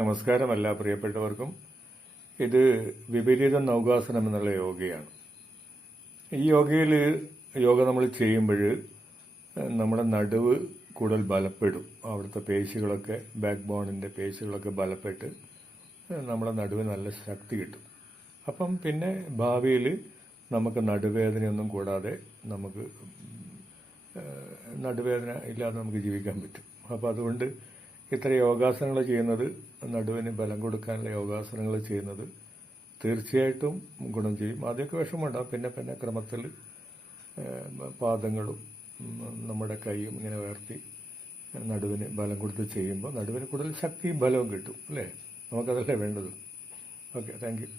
നമസ്കാരം എല്ലാ പ്രിയപ്പെട്ടവർക്കും. ഇത് വിപരീത നൗകാസനം എന്നുള്ള യോഗയാണ്. ഈ യോഗ നമ്മൾ ചെയ്യുമ്പോൾ നമ്മുടെ നടുവ് കൂടുതൽ ബലപ്പെടും. അവിടുത്തെ പേശികളൊക്കെ, ബാക്ക് ബോണിൻ്റെ പേശികളൊക്കെ ബലപ്പെട്ട് നമ്മുടെ നടുവ് നല്ല ശക്തി കിട്ടും. അപ്പം പിന്നെ ഭാവിയിൽ നമുക്ക് നടുവേദനയൊന്നും കൂടാതെ നമുക്ക് നടുവേദന ഇല്ലാതെ നമുക്ക് ജീവിക്കാൻ പറ്റും. അപ്പോൾ അതുകൊണ്ട് ഇത്ര യോഗാസനങ്ങൾ ചെയ്യുന്നത്, നടുവിന് ബലം കൊടുക്കാനുള്ള യോഗാസനങ്ങൾ ചെയ്യുന്നത് തീർച്ചയായിട്ടും ഗുണം ചെയ്യും. ആദ്യമൊക്കെ വിഷമമുണ്ടാകും, പിന്നെ ക്രമത്തിൽ പാദങ്ങളും നമ്മുടെ കൈയും ഇങ്ങനെ ഉയർത്തി നടുവിന് ബലം കൊടുത്ത് ചെയ്യുമ്പോൾ നടുവിന് കൂടുതൽ ശക്തിയും ബലവും കിട്ടും. അല്ലേ? നമുക്കതല്ലേ വേണ്ടത്. Okay, thank you.